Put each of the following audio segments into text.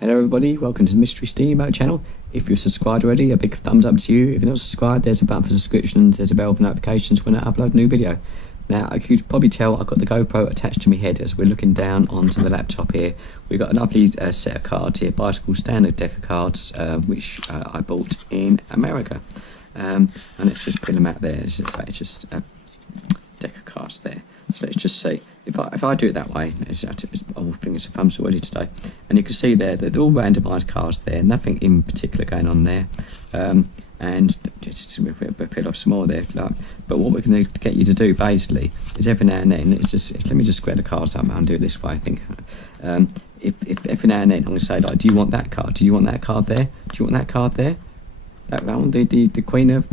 Hello everybody, welcome to the Mystery Steamboat channel. If you're subscribed already, a big thumbs up to you. If you're not subscribed, there's a button for subscriptions, there's a bell for notifications when I upload a new video. Now, you could probably tell I've got the GoPro attached to my head as we're looking down onto the laptop here. We've got a lovely set of cards here, bicycle standard deck of cards, which I bought in America. And let's just put them out there. It's just a deck of cards there. So let's just see. If I do it that way, all fingers and thumbs already today, and you can see there that they're all randomised cards there, nothing in particular going on there, and just peel off some more there. But what we're going to get you to do basically is every now and then, let me just square the cards up and do it this way. I think if every now and then I'm going to say, like, do you want that card? Do you want that card there? Do you want that card there? That one, the Queen of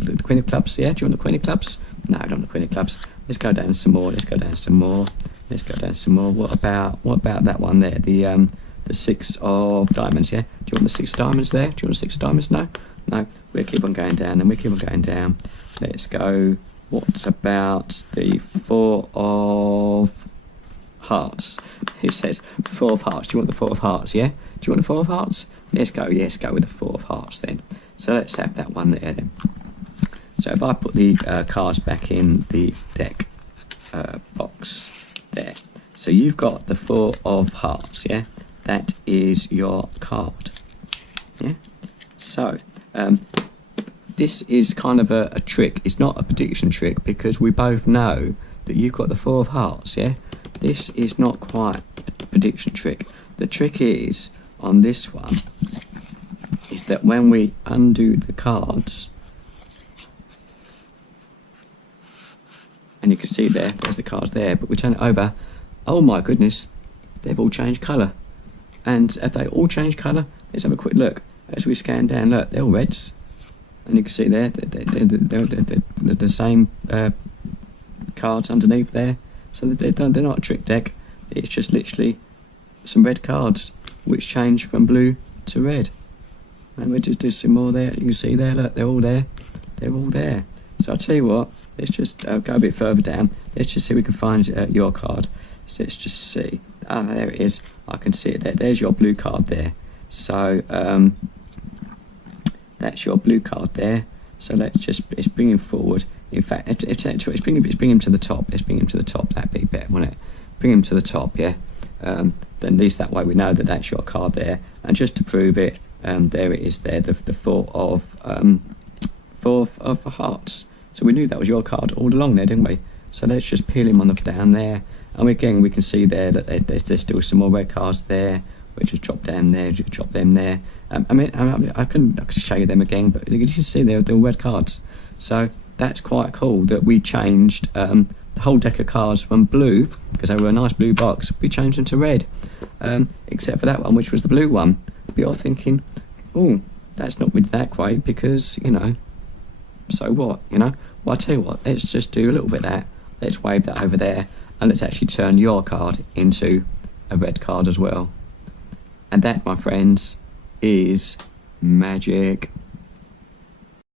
Clubs. Yeah, do you want the Queen of Clubs? No, I don't want the Queen of Clubs. Let's go down some more. Let's go down some more. Let's go down some more. What about that one there? The Six of Diamonds. Yeah. Do you want the Six of Diamonds there? Do you want the Six of Diamonds? No. No. We'll keep on going down, and we keep on going down. Let's go. What about the Four of Hearts? It says Four of Hearts. Do you want the Four of Hearts? Yeah. Do you want the Four of Hearts? Let's go. Yes, go with the Four of Hearts then. So let's have that one there then. So if I put the cards back in the deck box there, so you've got the Four of Hearts, yeah? That is your card, yeah? So this is kind of a trick. It's not a prediction trick because we both know that you've got the Four of Hearts, yeah? This is not quite a prediction trick. The trick is, on this one, is that when we undo the cards, and you can see there's the cards there, but we turn it over, oh my goodness, they've all changed colour. And if they all change colour, let's have a quick look. As we scan down, look, they're all reds. And you can see there, they're the same cards underneath there. So they're not a trick deck, it's just literally some red cards, which change from blue to red. And we'll just do some more there. You can see there, look, they're all there. They're all there. So I'll tell you what, let's just go a bit further down. Let's just see if we can find your card. So let's just see. Ah, there it is. I can see it there. There's your blue card there. So that's your blue card there. So let's bring him forward. In fact, let's bring him to the top. Let's bring him to the top. That'd be better, wouldn't it? Bring him to the top, yeah. Then at least that way we know that that's your card there. And just to prove it, there it is there, the Four of Hearts. So we knew that was your card all along there, didn't we? So let's just peel him on down there, and again we can see there that there's still some more red cards there. We just drop down there, just drop them there. I can show you them again, but you can see they're all red cards. So that's quite cool that we changed the whole deck of cards from blue, because they were a nice blue box, we changed them to red, except for that one, which was the blue one. But you're thinking, oh, that's not really that great, because, you know, so what, you know? Well, I tell you what, let's just do a little bit of that. Let's wave that over there, and let's actually turn your card into a red card as well. And that, my friends, is magic.